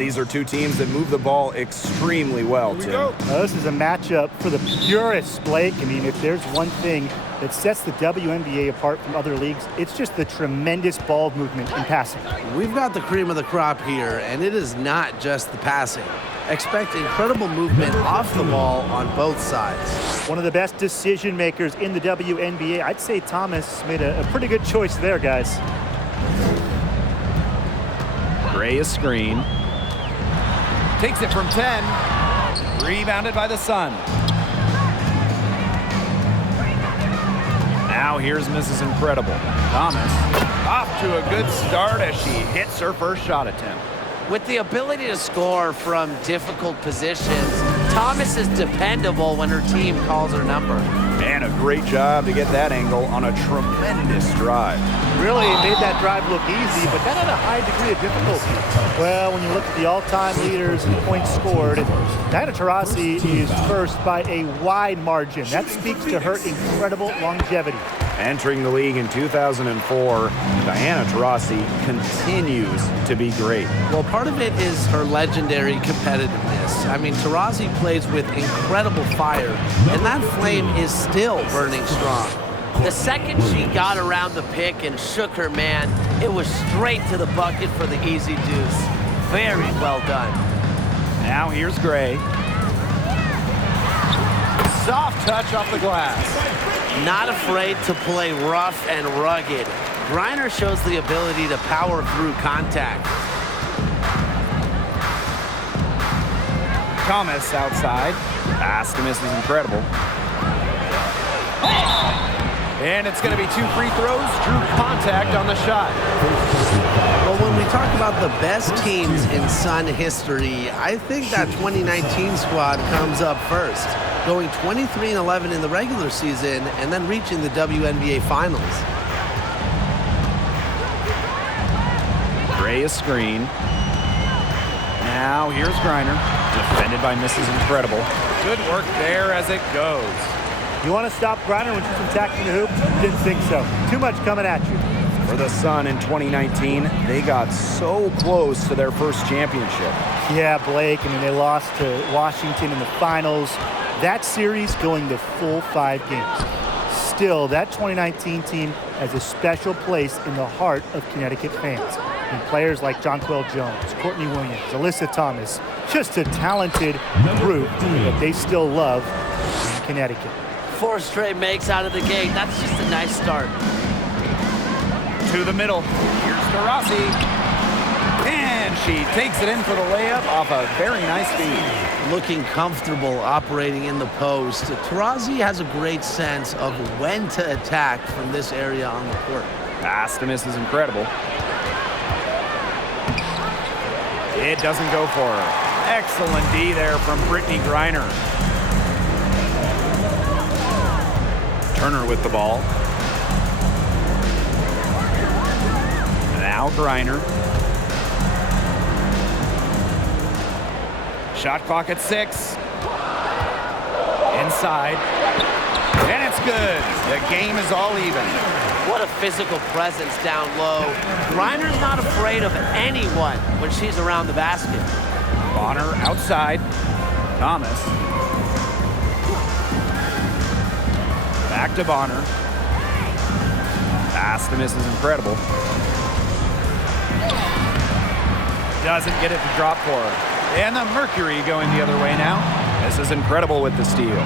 these are two teams that move the ball extremely well, Tim. This is a matchup for the purists, Blake. I mean, if there's one thing that sets the WNBA apart from other leagues, it's just the tremendous ball movement and passing. We've got the cream of the crop here, and it is not just the passing. Expect incredible movement off the ball on both sides. One of the best decision makers in the WNBA. I'd say Thomas made a pretty good choice there, guys. Gray a screen. Takes it from 10. Rebounded by the Sun. Now here's Mrs. Incredible. Thomas off to a good start as she hits her first shot attempt. With the ability to score from difficult positions, Thomas is dependable when her team calls her number. And a great job to get that angle on a tremendous drive. Really made that drive look easy, but that had a high degree of difficulty. Well, when you look at the all-time leaders in points scored, Diana Taurasi is first by a wide margin. That speaks to her incredible longevity. Entering the league in 2004, Diana Taurasi continues to be great. Well, part of it is her legendary competitiveness. I mean, Taurasi plays with incredible fire, and that flame is still burning strong. The second she got around the pick and shook her man, it was straight to the bucket for the easy deuce. Very well done. Now here's Gray. Soft touch off the glass. Not afraid to play rough and rugged. Griner shows the ability to power through contact. Thomas outside. Pass to Mrs. Incredible. And it's going to be 2 free throws. Drew contact on the shot. Well, when we talk about the best teams in Sun history, I think that 2019 squad comes up first, going 23-11 in the regular season and then reaching the WNBA Finals. Gray a screen. Now here's Griner, defended by Mrs. Incredible. Good work there as it goes. You want to stop Griner when she's attacking the hoop? Didn't think so. Too much coming at you. For the Sun in 2019, they got so close to their first championship. Yeah, Blake. I mean, they lost to Washington in the finals. That series going the full 5 games. Still, that 2019 team has a special place in the heart of Connecticut fans. And players like Jonquel Jones, Courtney Williams, Alyssa Thomas, just a talented group that they still love in Connecticut. 4 straight makes out of the gate. That's just a nice start. To the middle. Here's Taurasi. And she takes it in for the layup off a very nice feed. Looking comfortable operating in the post. Taurasi has a great sense of when to attack from this area on the court. Pass to Mrs. Incredible. It doesn't go for her. Excellent D there from Brittany Griner. Turner with the ball. Now Griner. Shot clock at 6. Inside. And it's good. The game is all even. What a physical presence down low. Griner's not afraid of anyone when she's around the basket. Bonner outside. Thomas. Back to Bonner. Pass to Mrs. Incredible. Doesn't get it to drop for her. And the Mercury going the other way now. Mrs. Incredible with the steal.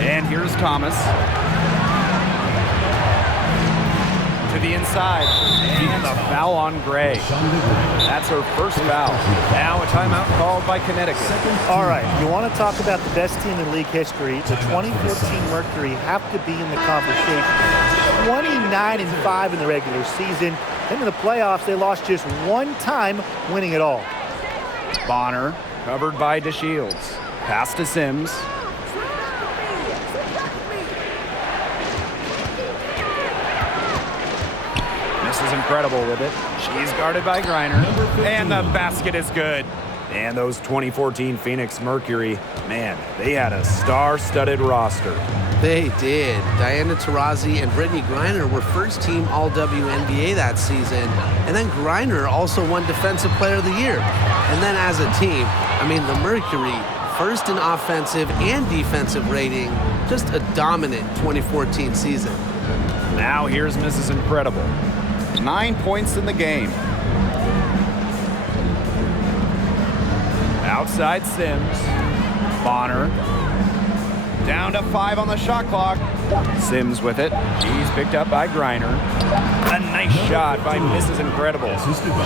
And here's Thomas. To the inside. And the foul on Gray. That's her first foul. Now a timeout called by Connecticut. All right, you want to talk about the best team in league history. The 2014 Mercury have to be in the conversation. 29-5 in the regular season. Then in the playoffs, they lost just 1 time, winning it all. Bonner, covered by DeShields. Pass to Sims. Mrs. Incredible with it. She's guarded by Griner. And the basket is good. And those 2014 Phoenix Mercury, man, they had a star-studded roster. They did. Diana Taurasi and Brittany Griner were first-team All-WNBA that season. And then Griner also won Defensive Player of the Year. And then as a team, I mean, the Mercury, first in offensive and defensive rating, just a dominant 2014 season. Now here's Mrs. Incredible. 9 points in the game. Outside Sims. Bonner. Down to 5 on the shot clock. Sims with it. He's picked up by Griner. A nice shot by Mrs. Incredible.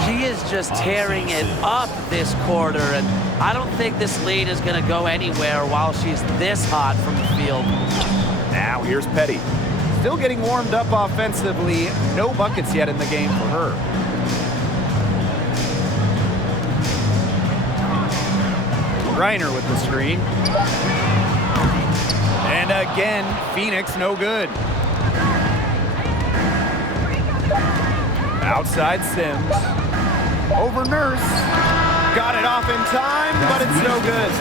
She is just tearing it up this quarter, and I don't think this lead is going to go anywhere while she's this hot from the field. Now here's Petty. Still getting warmed up offensively. No buckets yet in the game for her. Griner with the screen. And again, Phoenix no good. Outside Sims. Over Nurse. Got it off in time, but it's no good.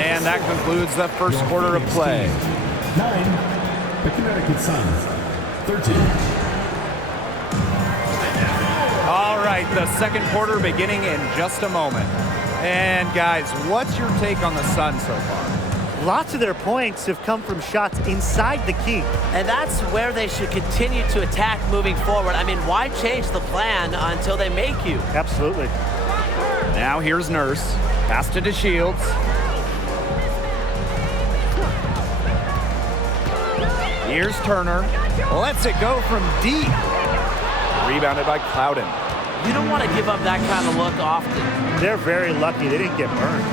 And that concludes the first quarter of play. 9. The Connecticut Suns, 13. All right, the second quarter beginning in just a moment. And guys, what's your take on the Suns so far? Lots of their points have come from shots inside the key. And that's where they should continue to attack moving forward. I mean, why change the plan until they make you? Absolutely. Now here's Nurse. Pass to DeShields. Here's Turner. Lets it go from deep. Rebounded by Clouden. You don't want to give up that kind of look often. They're very lucky they didn't get burned.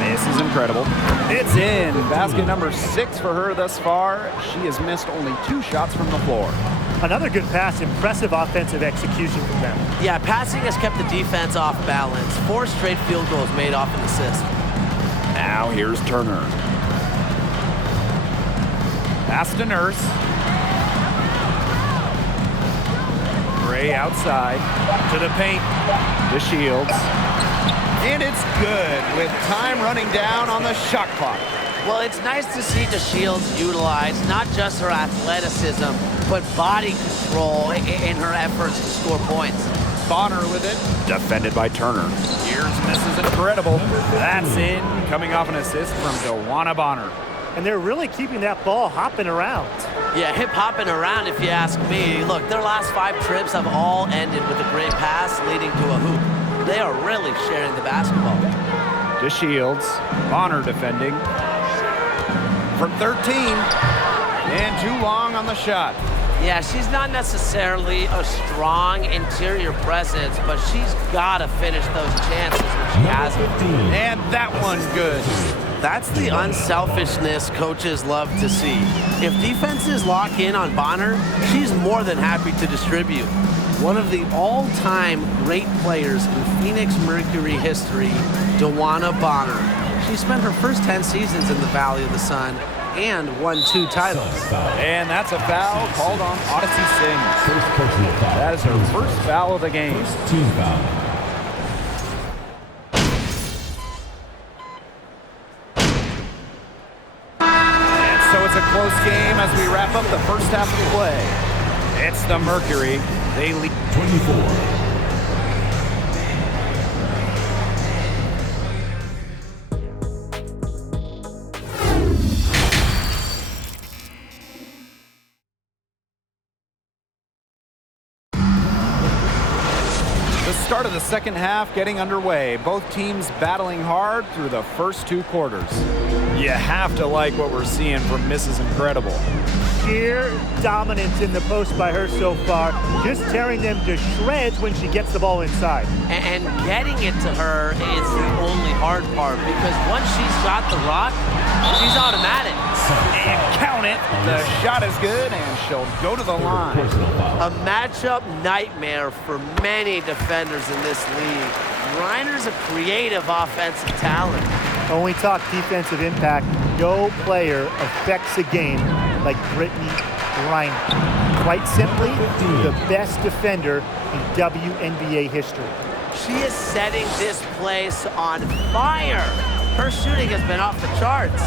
This is incredible. It's in. Basket number 6 for her thus far. She has missed only 2 shots from the floor. Another good pass. Impressive offensive execution from them. Yeah, passing has kept the defense off balance. 4 straight field goals made off an assist. Now here's Turner. Pass to Nurse. Gray outside. To the paint. DeShields. And it's good with time running down on the shot clock. Well, it's nice to see DeShields utilize not just her athleticism, but body control in her efforts to score points. Bonner with it. Defended by Turner. Here's Mrs. Incredible. That's in. Coming off an assist from Joanna Bonner. And they're really keeping that ball hopping around. Yeah, hip-hopping around if you ask me. Look, their last 5 trips have all ended with a great pass leading to a hoop. They are really sharing the basketball. DeShields. Bonner defending. From 13. And too long on the shot. Yeah, she's not necessarily a strong interior presence, but she's got to finish those chances when she has them. And that one's good. That's the unselfishness coaches love to see. If defenses lock in on Bonner, she's more than happy to distribute. One of the all-time great players in Phoenix Mercury history, Joanna Bonner. She spent her first 10 seasons in the Valley of the Sun and won 2 titles. And that's a foul called on Odyssey Sims. That is her first foul of the game. Team foul. And so it's a close game as we wrap up the first half of play. It's the Mercury. They lead 24. Start of the second half getting underway. Both teams battling hard through the first 2 quarters. You have to like what we're seeing from Mrs. Incredible. Sheer dominance in the post by her so far, just tearing them to shreds when she gets the ball inside. And getting it to her is the only hard part, because once she's got the rock, she's automatic. And count it. The shot is good, and she'll go to the line. A matchup nightmare for many defenders in this league. Griner's a creative offensive talent. When we talk defensive impact, no player affects a game like Brittany Griner. Quite simply, the best defender in WNBA history. She is setting this place on fire. Her shooting has been off the charts.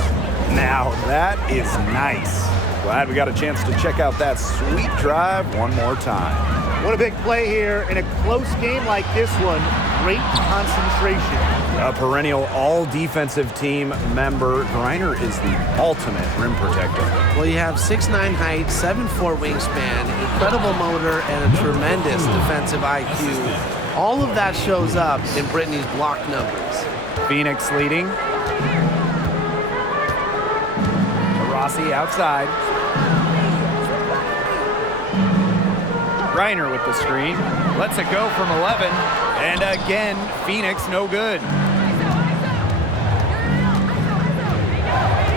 Now that is nice. Glad we got a chance to check out that sweet drive one more time. What a big play here in a close game like this one. Great concentration. A perennial all-defensive team member, Griner is the ultimate rim protector. Well, you have 6'9" height, 7'4" wingspan, incredible motor, and a tremendous defensive IQ. All of that shows up in Brittany's block numbers. Phoenix leading. Rossi outside. Griner with the screen. Lets it go from 11. And again, Phoenix no good.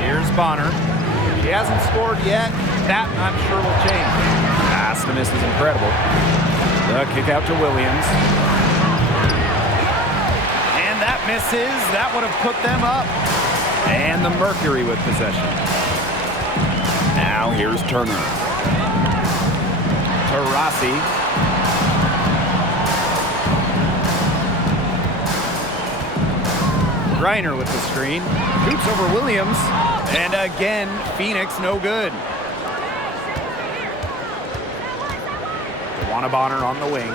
Here's Bonner. She hasn't scored yet. That, I'm sure, will change. Pass to miss is incredible. The kick out to Williams. And that misses. That would have put them up. And the Mercury with possession. Now here's Turner. To Rossi. Griner with the screen. Shoots over Williams. And again, Phoenix no good. Juana Bonner on the wing.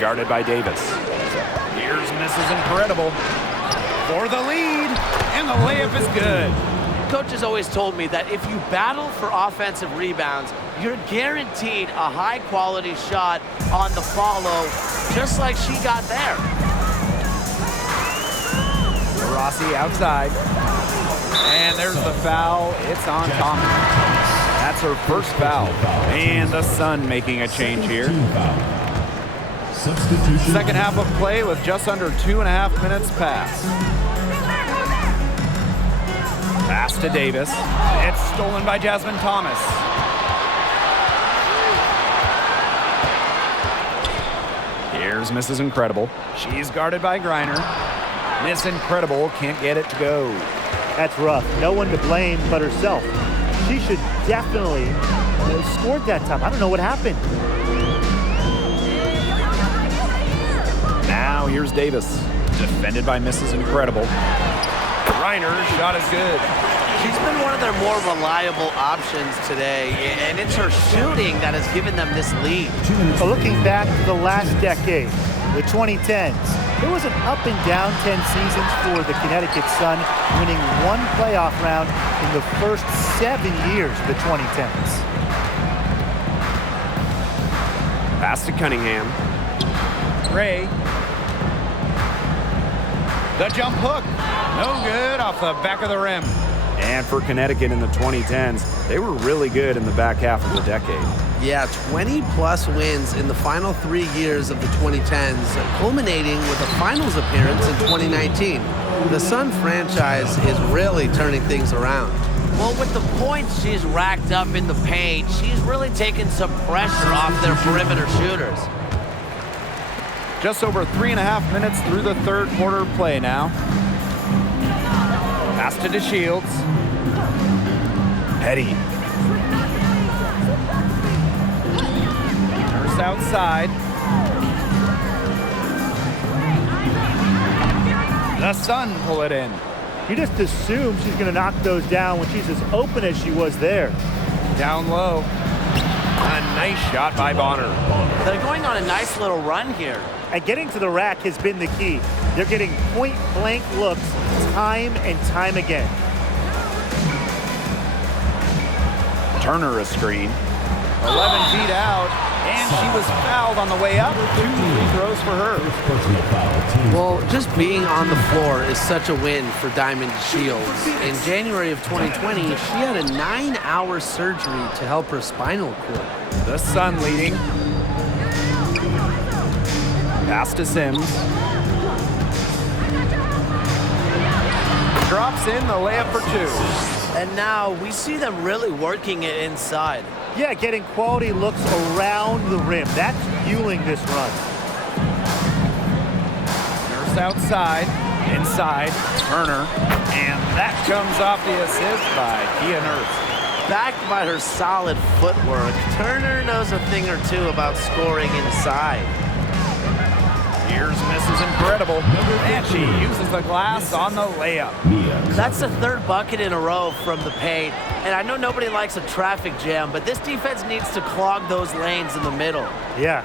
Guarded by Davis. Here's Mrs. Incredible. For the lead. And the layup is good. Coach has always told me that if you battle for offensive rebounds, you're guaranteed a high-quality shot on the follow, just like she got there. Rossi outside. And there's the foul. It's on Thomas. That's her first foul. And the Sun making a change here. Substitution. Second half of play with just under 2.5 minutes passed. Pass to Davis. It's stolen by Jasmine Thomas. Here's Mrs. Incredible. She's guarded by Griner. Miss Incredible can't get it to go. That's rough. No one to blame but herself. She should definitely have scored that time. I don't know what happened. Now here's Davis. Defended by Mrs. Incredible. Griner's shot is good. She's been one of their more reliable options today, and it's her shooting that has given them this lead. But looking back to the last decade, the 2010s, it was an up and down 10 seasons for the Connecticut Sun, winning one playoff round in the first 7 years of the 2010s. Pass to Cunningham. Ray. The jump hook. No good off the back of the rim. And for Connecticut in the 2010s, they were really good in the back half of the decade. Yeah, 20-plus wins in the final 3 years of the 2010s, culminating with a finals appearance in 2019. The Sun franchise is really turning things around. Well, with the points she's racked up in the paint, she's really taken some pressure off their perimeter shooters. Just over 3.5 minutes through the third quarter play now. Pass to DeShields. Petty. Nurse outside. The Sun pull it in. You just assume she's going to knock those down when she's as open as she was there. Down low. A nice shot by Bonner. They're going on a nice little run here. And getting to the rack has been the key. They're getting point-blank looks time and time again. Turner a screen. 11 feet out, and she was fouled on the way up. 2 free throws for her. Personal foul. Team. Well, just being on the floor is such a win for Diamond Shields. In January of 2020, she had a 9-hour surgery to help her spinal cord. The Sun leading. Pass to Sims. Drops in the layup for 2. And now we see them really working it inside. Yeah, getting quality looks around the rim. That's fueling this run. Nurse outside. Inside. Turner. And that comes off the assist by Kia Nurse. Backed by her solid footwork, Turner knows a thing or two about scoring inside. Here's Mrs. Incredible. And she uses the glass on the layup. That's the third bucket in a row from the paint. And I know nobody likes a traffic jam, but this defense needs to clog those lanes in the middle. Yeah,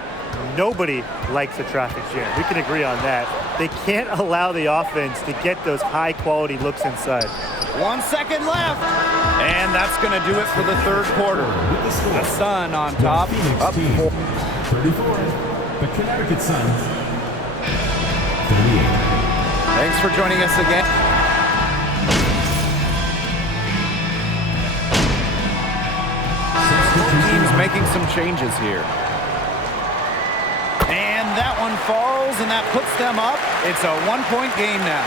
nobody likes a traffic jam. We can agree on that. They can't allow the offense to get those high-quality looks inside. 1 second left. And that's going to do it for the third quarter. The Sun on top, up 4. 34. The Connecticut Suns. 38. Thanks for joining us again. Teams making some changes here. And that one falls, and that puts them up. It's a one-point game now.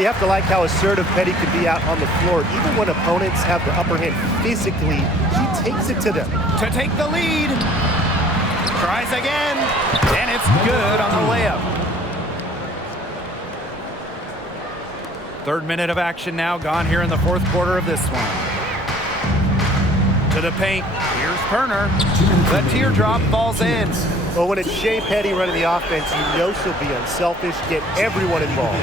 You have to like how assertive Petty can be out on the floor. Even when opponents have the upper hand physically, she takes it to them. To take the lead. Tries again, and it's good on the layup. Third minute of action now gone here in the fourth quarter of this one. To the paint. Here's Turner. The teardrop falls in. Well, when it's Shea Petty running the offense, you know she'll be unselfish, get everyone involved.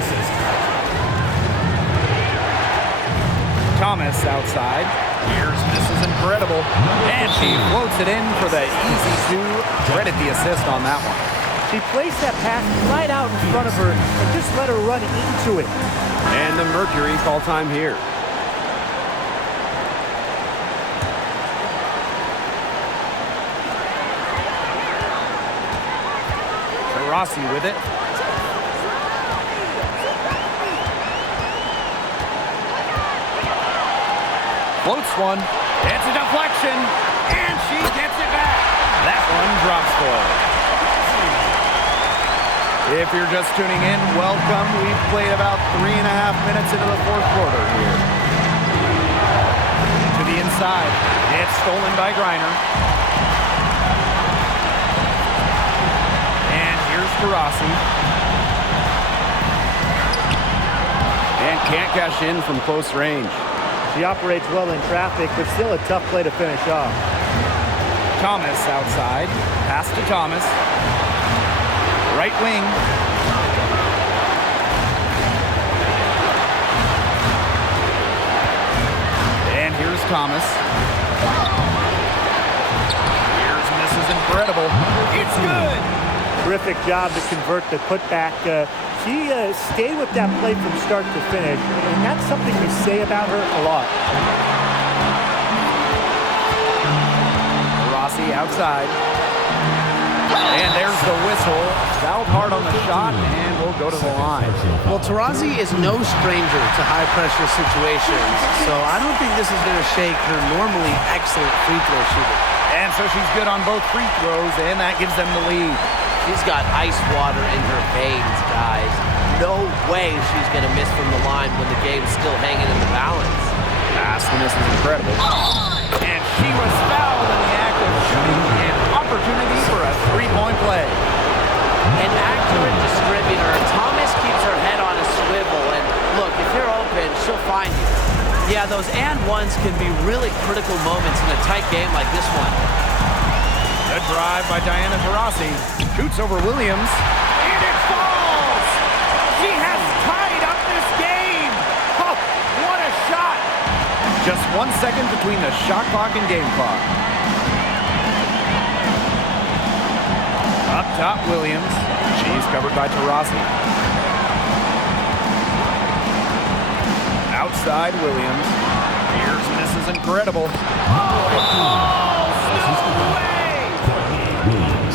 Thomas outside. Here's Mrs. Incredible. And she floats it in for the easy two. Credit the assist on that one. She placed that pass right out in front of her and just let her run into it. And the Mercury call time here. Rossi with it. Floats one. It's a deflection. And she gets it back. That one drops for her. If you're just tuning in, welcome. We've played about 3.5 minutes into the fourth quarter here. To the inside. It's stolen by Griner. Rossi. And can't cash in from close range. She operates well in traffic, but still a tough play to finish off. Thomas outside. Pass to Thomas. Right wing. And here's Thomas. Here's Mrs. Incredible. It's good. Terrific job to convert the putback. She stayed with that play from start to finish, and that's something we say about her a lot. Rossi outside. And there's the whistle. Fouled hard on the shot, and we'll go to the line. Well, Taurasi is no stranger to high-pressure situations, so I don't think this is going to shake her normally excellent free throw shooter. And so she's good on both free throws, and that gives them the lead. She's got ice water in her veins, guys. No way she's going to miss from the line when the game's still hanging in the balance. Pass to Mrs. Incredible. And she was fouled in the act of shooting an opportunity for a three-point play. An accurate distributor. Thomas keeps her head on a swivel. And look, if you're open, she'll find you. Yeah, those and ones can be really critical moments in a tight game like this one. The drive by Diana Taurasi. Shoots over Williams. And it falls! She has tied up this game! Oh, what a shot! Just 1 second between the shot clock and game clock. Up top, Williams. She's covered by Taurasi. Outside, Williams. Here's Mrs. Incredible.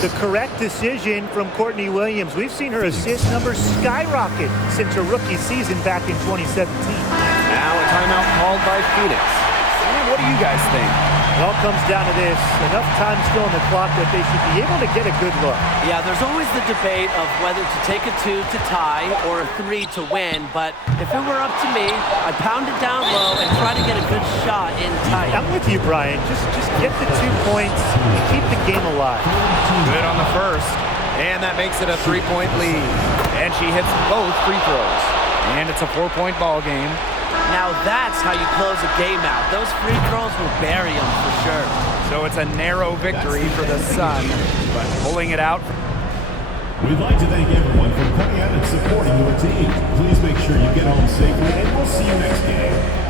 The correct decision from Courtney Williams. We've seen her assist numbers skyrocket since her rookie season back in 2017. Now a timeout called by Phoenix. What do you guys think? It all comes down to this. Enough time still on the clock that they should be able to get a good look. Yeah, there's always the debate of whether to take a 2 to tie or a 3 to win, but if it were up to me, I'd pound it down low and try to get a good shot in tight. I'm with you, Brian. Just get the 2 points and keep the game alive. Good on the first, and that makes it a 3-point lead. And she hits both free throws. And it's a 4-point ball game. Now that's how you close a game out. Those free throws will bury them for sure. So it's a narrow victory for the Sun, but pulling it out. We'd like to thank everyone for coming out and supporting your team. Please make sure you get home safely, and we'll see you next game.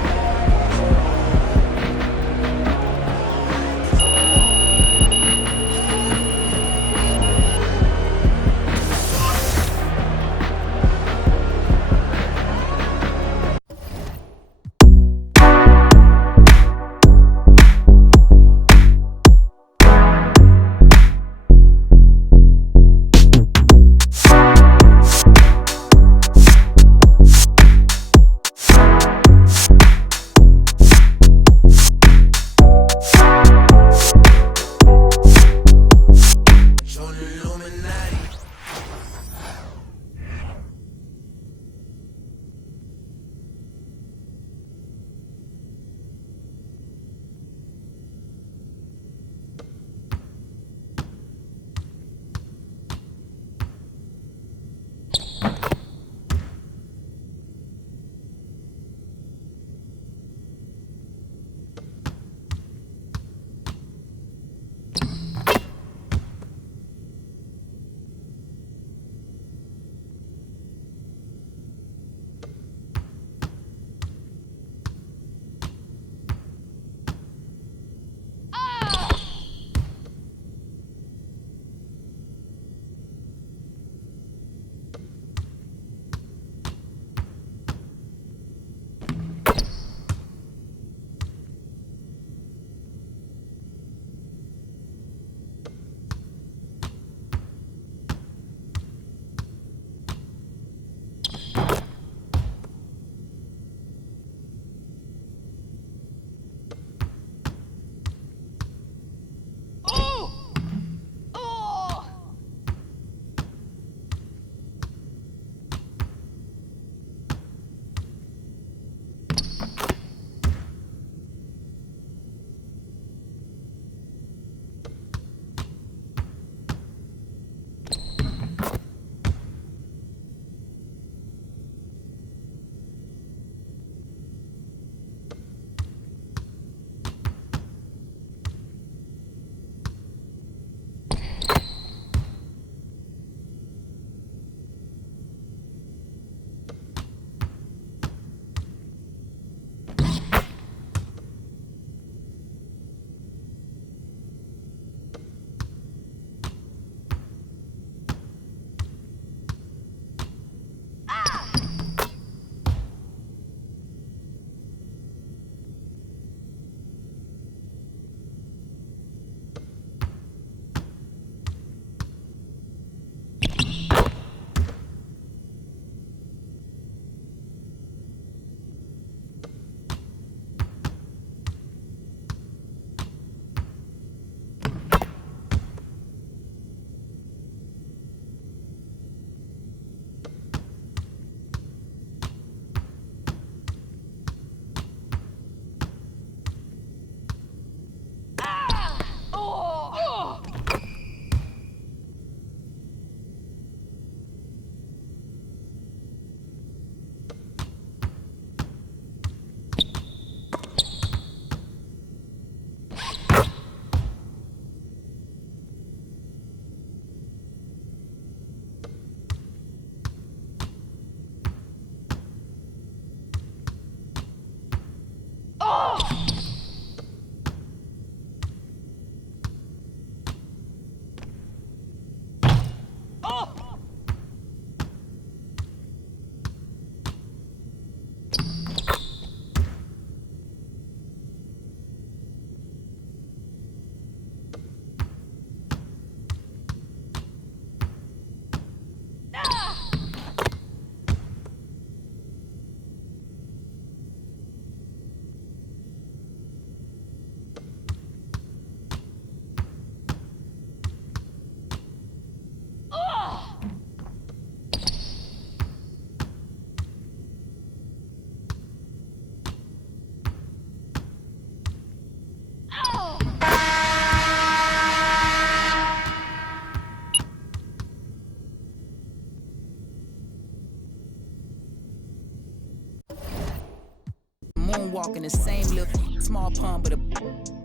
moonwalk in the same little small pond, but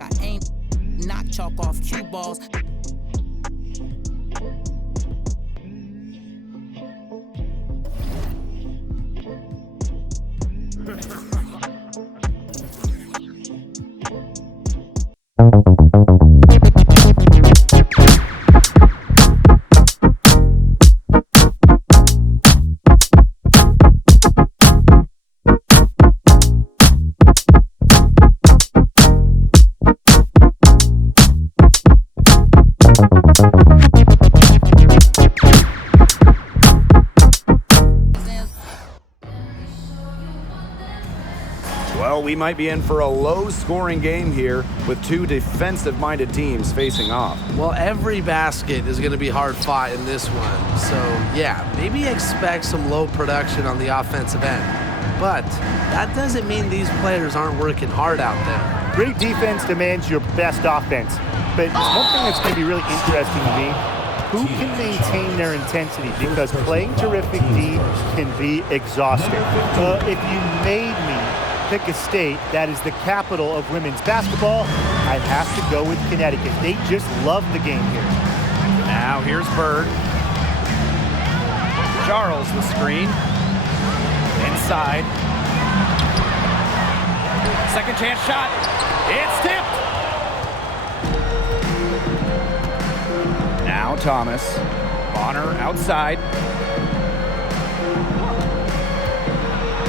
I aim, knock chalk off cue balls. We might be in for a low-scoring game here with two defensive-minded teams facing off. Well, every basket is going to be hard-fought in this one. So, yeah, maybe expect some low production on the offensive end. But that doesn't mean these players aren't working hard out there. Great defense demands your best offense. But one thing that's going to be really interesting to me, who can maintain their intensity? Because playing terrific D can be exhausting. If you made me pick a state that is the capital of women's basketball, I'd have to go with Connecticut. They just love the game here. Now here's Bird. Charles the screen. Inside. Second chance shot. It's tipped. Now Thomas. Bonner outside.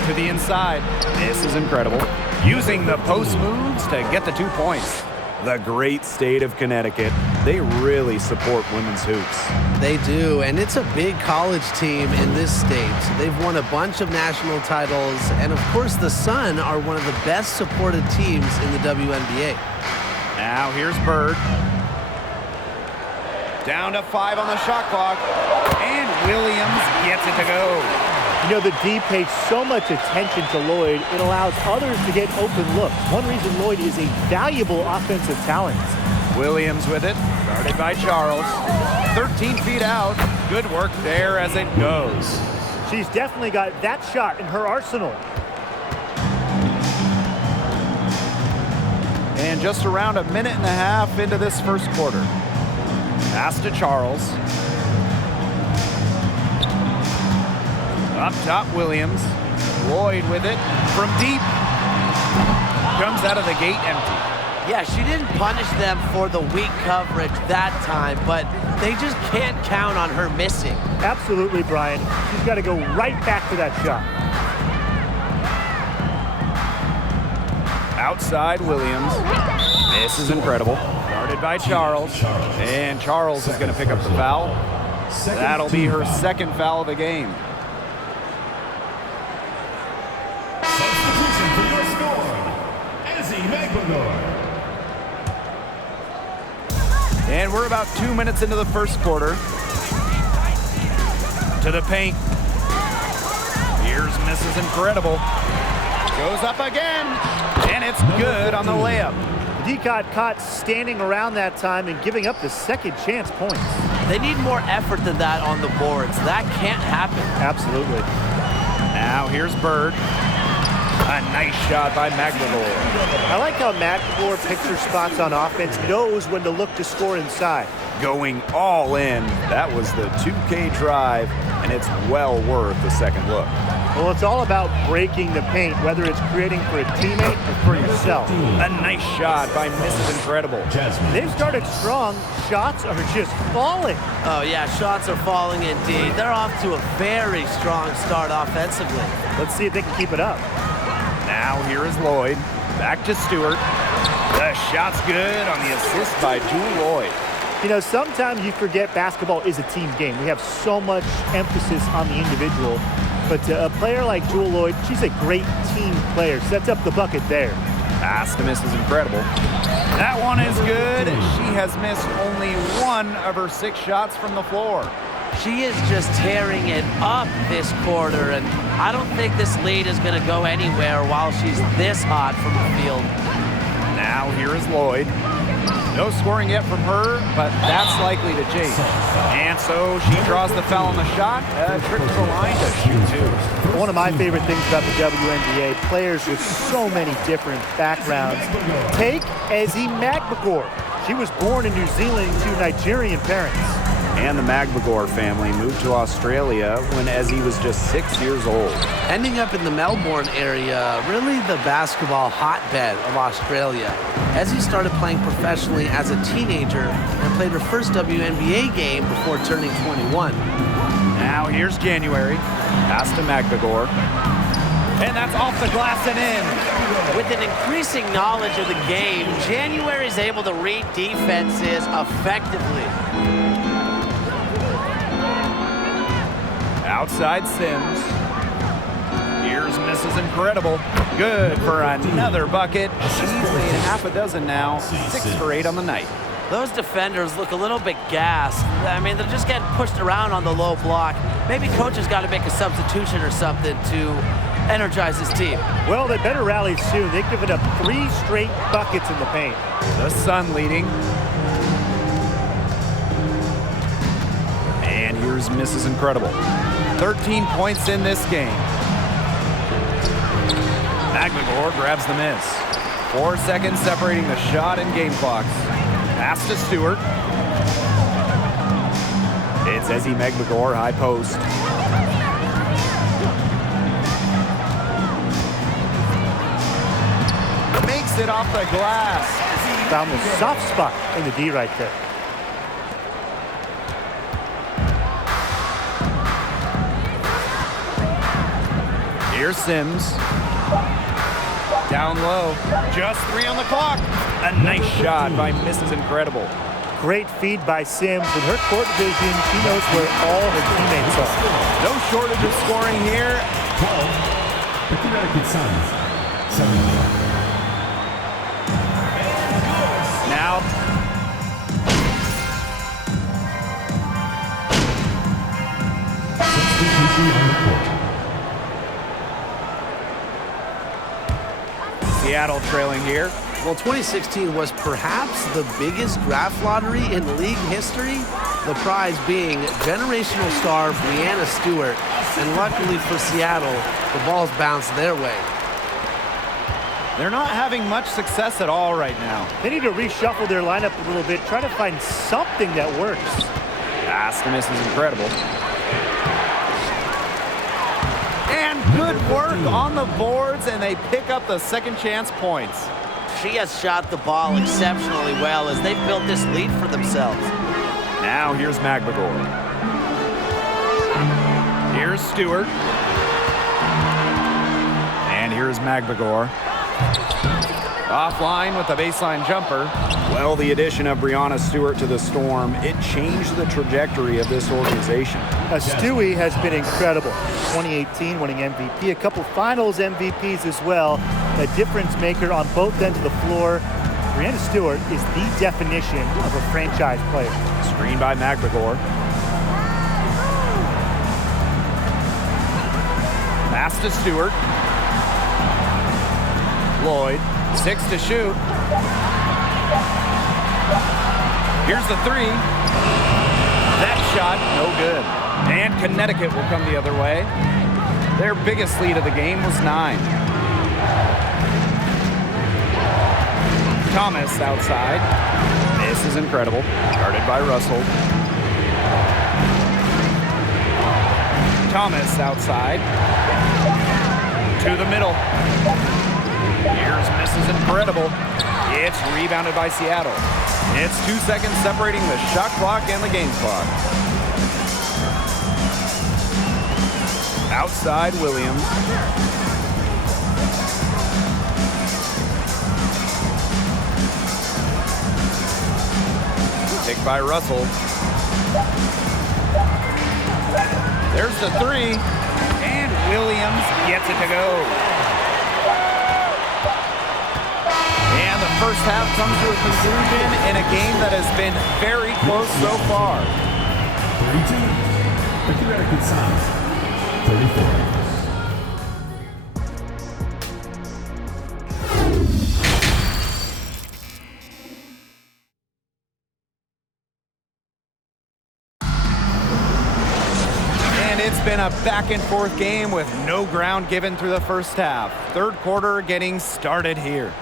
To the inside. This is incredible. Using the post moves to get the 2 points. The great state of Connecticut. They really support women's hoops. They do, and it's a big college team in this state. They've won a bunch of national titles, and of course the Sun are one of the best supported teams in the WNBA. Now here's Bird. Down to 5 on the shot clock, and Williams gets it to go. You know, the D pays so much attention to Lloyd, it allows others to get open looks. One reason Lloyd is a valuable offensive talent. Williams with it, guarded by Charles. 13 feet out. Good work there as it goes. She's definitely got that shot in her arsenal. And just around a minute and a half into this first quarter. Pass to Charles. Up top, Williams. Lloyd with it from deep. Comes out of the gate empty. Yeah, she didn't punish them for the weak coverage that time, but they just can't count on her missing. Absolutely, Brian. She's got to go right back to that shot. Outside, Williams. This is incredible. Guarded by Charles. And Charles is going to pick up the foul. That'll be her second foul of the game. Substitution for your score, Ezzy Magbanor. And we're about 2 minutes into the first quarter. To the paint. Here's Mrs. Incredible. Goes up again. And it's good on the layup. D got caught standing around that time and giving up the second chance points. They need more effort than that on the boards. That can't happen. Absolutely. Now here's Bird. A nice shot by McLemore. I like how McLemore picks her spots on offense, knows when to look to score inside. Going all in. That was the 2K drive, and it's well worth the second look. Well, it's all about breaking the paint, whether it's creating for a teammate or for yourself. A nice shot by Mrs. Incredible. They've started strong. Shots are just falling. Oh, yeah, shots are falling indeed. They're off to a very strong start offensively. Let's see if they can keep it up. Now here is Lloyd. Back to Stewart. The shot's good on the assist by Jewel Lloyd. You know, sometimes you forget basketball is a team game. We have so much emphasis on the individual. But a player like Jewel Lloyd, she's a great team player. Sets up the bucket there. Pass to Mrs. Incredible. That one is good. She has missed only one of her 6 shots from the floor. She is just tearing it up this quarter, and I don't think this lead is going to go anywhere while she's this hot from the field. Now here is Lloyd. No scoring yet from her, but that's likely to change. And so she draws the foul on the shot, trips the line to shoot 2. One of my favorite things about the WNBA, players with so many different backgrounds. Take Ezzy Magbanor. She was born in New Zealand to Nigerian parents. And the Magbanor family moved to Australia when Ezzy was just 6 years old. Ending up in the Melbourne area, really the basketball hotbed of Australia. Ezzy started playing professionally as a teenager and played her first WNBA game before turning 21. Now here's January. Pass to Magbanor. And that's off the glass and in. With an increasing knowledge of the game, January is able to read defenses effectively. Outside Sims. Here Here's Mrs. Incredible. Good for another bucket. She's made half a dozen now. 6 for 8 on the night. Those defenders look a little bit gassed. I mean, they're just getting pushed around on the low block. Maybe coach has got to make a substitution or something to energize his team. Well, they better rally soon. They've given up 3 straight buckets in the paint. The Sun leading. And here's Mrs. Incredible. 13 points in this game. McGregor grabs the miss. 4 seconds separating the shot and game clocks. Pass to Stewart. It's Ezzy McGregor, high post. Makes it off the glass. Found the soft spot in the D right there. Here's Sims. Down low. Just 3 on the clock. A nice shot by Mrs. Incredible. Great feed by Sims. In her court vision, she knows where all her teammates are. No shortage of scoring here. 12. The Connecticut Suns. 17. Now. Substitution on the court. Seattle trailing here. Well, 2016 was perhaps the biggest draft lottery in league history, the prize being generational star Breanna Stewart, and luckily for Seattle, the balls bounced their way. They're not having much success at all right now. They need to reshuffle their lineup a little bit, try to find something that works. Pass to Mrs. Incredible. And good work on the boards, and they pick up the second chance points. She has shot the ball exceptionally well as they've built this lead for themselves. Now here's McGregor. Here's Stewart. And here's McGregor. Offline with the baseline jumper. Well, the addition of Breanna Stewart to the Storm, it changed the trajectory of this organization. Stewie has been incredible. 2018 winning MVP, a couple finals MVPs as well. A difference maker on both ends of the floor. Breanna Stewart is the definition of a franchise player. Screen by McGregor. Pass to Stewart. Lloyd, 6 to shoot. Here's the 3. That shot, no good. And Connecticut will come the other way. Their biggest lead of the game was 9. Thomas outside. This is incredible. Guarded by Russell. Thomas outside. To the middle. Here's Mrs. Incredible. It's rebounded by Seattle. It's 2 seconds separating the shot clock and the game clock. Outside Williams. Picked by Russell. There's the 3. And Williams gets it to go. And the first half comes to a conclusion in a game that has been very close so far. 32. The Connecticut Suns. 34. And it's been a back and forth game with no ground given through the first half. Third quarter getting started here.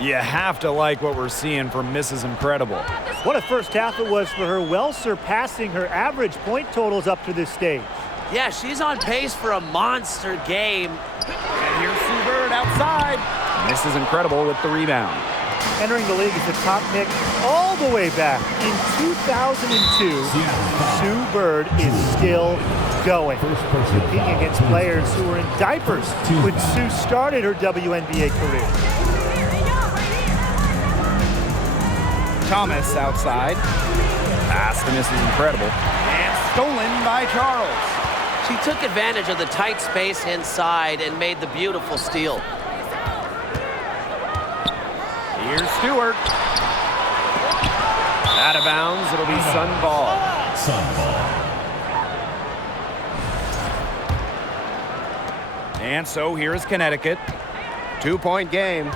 You have to like what we're seeing from Mrs. Incredible. What a first half it was for her, well surpassing her average point totals up to this stage. Yeah, she's on pace for a monster game. And here's Sue Bird outside. Mrs. Incredible with the rebound. Entering the league as the top pick all the way back in 2002, Sue Bird is still going, competing against players who were in diapers when Sue started her WNBA career. Thomas outside. Pass to Mrs. Incredible. And stolen by Charles. She took advantage of the tight space inside and made the beautiful steal. Here's Stewart. Out of bounds. It'll be Sun ball. Sun ball. And so here's Connecticut. 2-point game.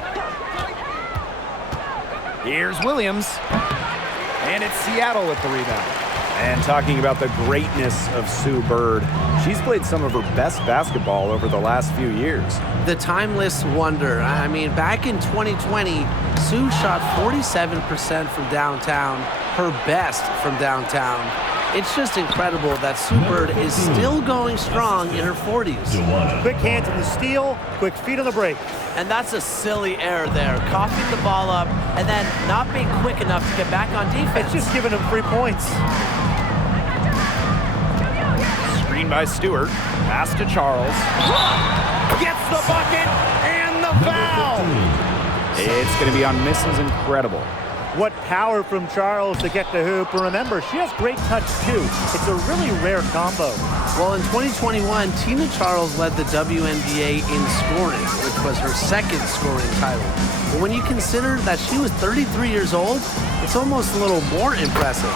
Here's Williams. And it's Seattle with the rebound. And talking about the greatness of Sue Bird, she's played some of her best basketball over the last few years. The timeless wonder. I mean, back in 2020, Sue shot 47% from downtown, her best from downtown. It's just incredible that Sue Bird is still going strong in her 40s. Quick hands on the steal, quick feet on the break. And that's a silly error there. Coughing the ball up and then not being quick enough to get back on defense. It's just giving them 3 points. Screen by Stewart. Pass to Charles. Gets the bucket and the foul. It's going to be on Mrs. Incredible. What power from Charles to get the hoop. And remember, she has great touch too. It's a really rare combo. Well, in 2021, Tina Charles led the WNBA in scoring, which was her second scoring title. But when you consider that she was 33 years old, it's almost a little more impressive.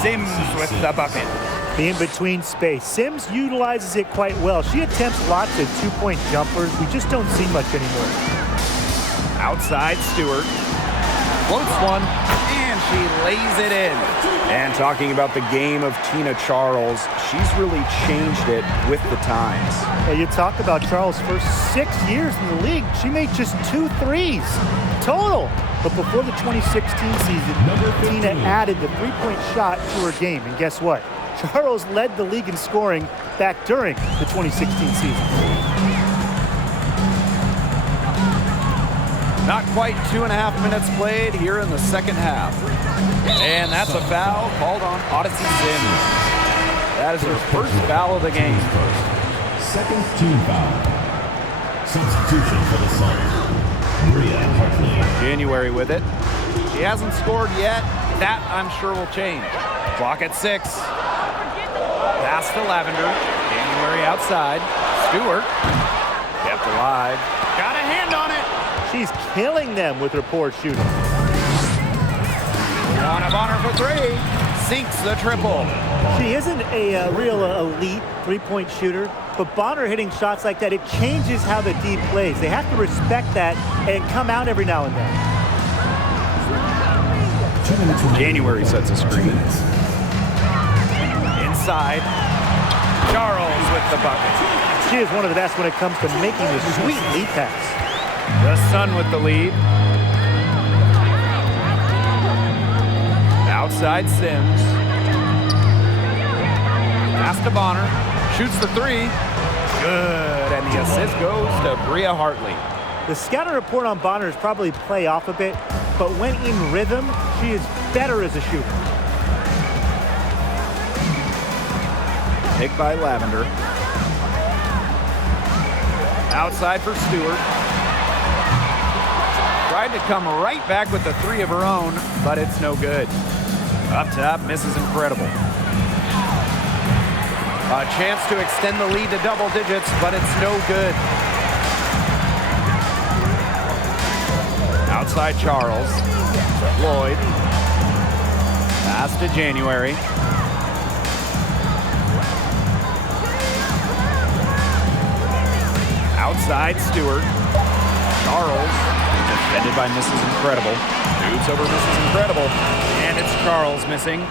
Sims with the bucket. The in-between space. Sims utilizes it quite well. She attempts lots of two-point jumpers. We just don't see much anymore. Outside Stewart. Floats one, and she lays it in. And talking about the game of Tina Charles, she's really changed it with the times. Yeah, you talk about Charles' first 6 years in the league. She made just 2 threes total. But before the 2016 season, Tina added the three-point shot to her game. And guess what? Charles led the league in scoring back during the 2016 season. Not quite 2.5 minutes played here in the second half. And that's a foul called on Odyssey Sims. That is her first foul of the game. Second team foul. Substitution for the Suns. Maria Hartley. January with it. She hasn't scored yet. That, I'm sure, will change. Clock at 6. Pass to Lavender. January outside. Stewart. Kept alive. Got a hand on it. She's killing them with her poor shooting. One of honor for 3. Sinks the triple. She isn't a real elite three-point shooter, but Bonner hitting shots like that, it changes how the D plays. They have to respect that and come out every now and then. January sets a screen. Inside. Charles with the bucket. She is one of the best when it comes to making the sweet lead pass. The Sun with the lead. Outside Sims. Pass to Bonner. Shoots the 3. Good. And the assist goes to Bria Hartley. The scouting report on Bonner is probably play off a bit, but when in rhythm, she is better as a shooter. Picked by Lavender. Outside for Stewart. Tried to come right back with the 3 of her own, but it's no good. Up top, Mrs. Incredible. A chance to extend the lead to double digits, but it's no good. Outside Charles. Lloyd. Pass to January. Outside Stewart. Charles. Defended by Mrs. Incredible. Shoots over Mrs. Incredible. And it's Charles missing.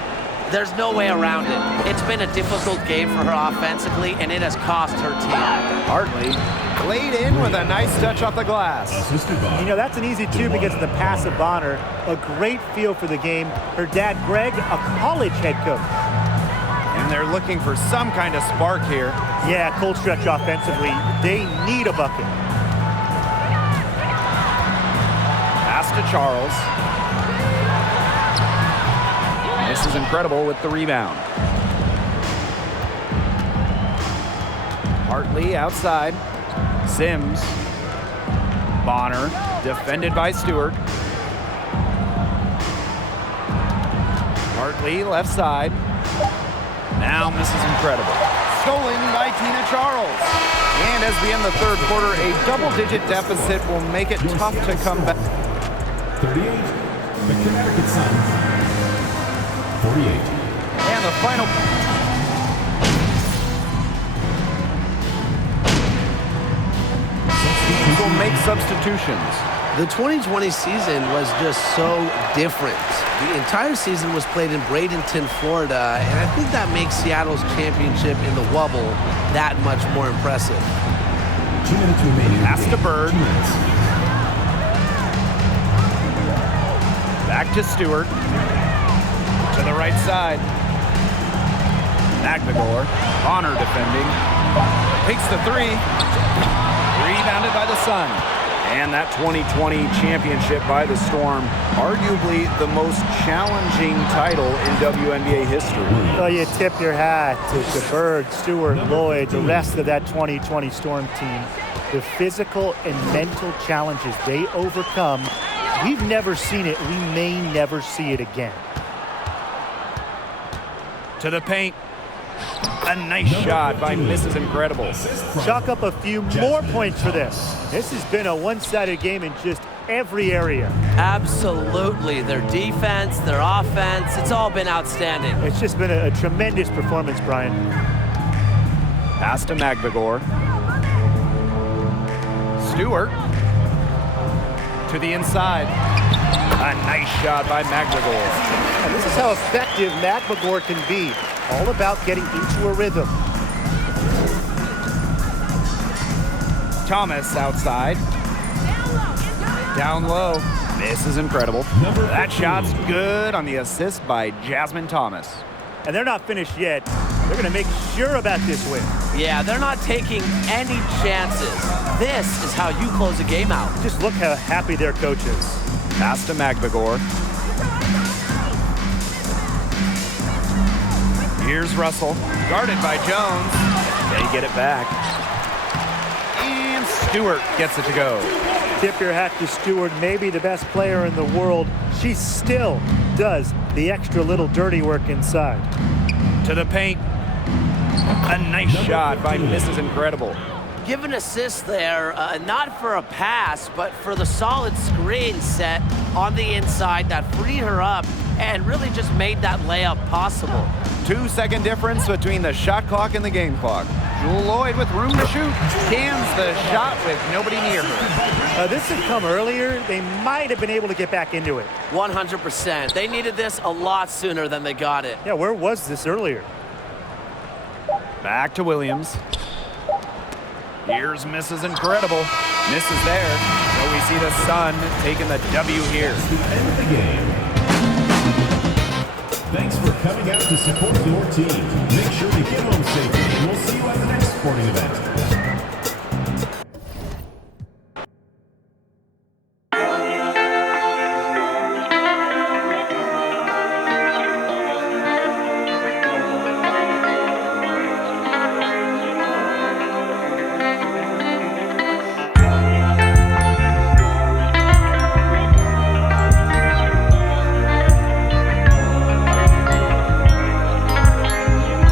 There's no way around it. It's been a difficult game for her offensively, and it has cost her team. Hartley laid in with a nice touch off the glass. You know, that's an easy 2 because of the pass of Bonner. A great feel for the game. Her dad, Greg, a college head coach. And they're looking for some kind of spark here. Yeah, cold stretch offensively. They need a bucket. Pass to Charles. This is Incredible with the rebound. Hartley outside. Sims. Bonner. Defended by Stewart. Hartley left side. Now Mrs. Incredible. stolen by Tina Charles. And as we end the third quarter, a double-digit deficit will make it tough to come back. 38, the Connecticut Sun. 48. And the final... will make substitutions. The 2020 season was just so different. The entire season was played in Bradenton, Florida, and I think that makes Seattle's championship in the Wubble that much more impressive. 2 minutes remaining. Pass to Bird. 2 minutes. Back to Stewart. To the right side. McNagor. Bonner defending. Takes the three. Rebounded by the Sun. And that 2020 championship by the Storm, arguably the most challenging title in WNBA history. Well, you tip your hat to Bird, Stewart, Lloyd, the rest of that 2020 Storm team. The physical and mental challenges they overcome, we've never seen it. We may never see it again. To the paint. A nice shot by Mrs. Incredible. Chalk up a few more points for this. This has been a one-sided game in just every area. Absolutely. Their defense, their offense, it's all been outstanding. It's just been a tremendous performance, Brian. Pass to McNagor. Stewart. To the inside. A nice shot by McNagor. And this is how effective McNagor can be. All about getting into a rhythm. Thomas outside. Down low. This is incredible. That shot's good on the assist by Jasmine Thomas. And they're not finished yet. They're going to make sure about this win. Yeah, they're not taking any chances. This is how you close a game out. Just look how happy their coach is. Pass to McNagor. Here's Russell, guarded by Jones. They get it back. And Stewart gets it to go. Tip your hat to Stewart, maybe the best player in the world. She still does the extra little dirty work inside. To the paint. A nice shot by Mrs. Incredible. Give an assist there, not for a pass, but for the solid screen set on the inside that freed her up and really just made that layup possible. 2-second difference between the shot clock and the game clock. Jewel Lloyd with room to shoot. Cans the shot with nobody near her. This had come earlier. They might have been able to get back into it. 100%. They needed this a lot sooner than they got it. Yeah, where was this earlier? Back to Williams. Here's Mrs. Incredible. Misses there. So we see the Sun taking the W here. That's the end of the game. Thanks for coming out to support your team. Make sure you get home safely, and we'll see you at the next sporting event.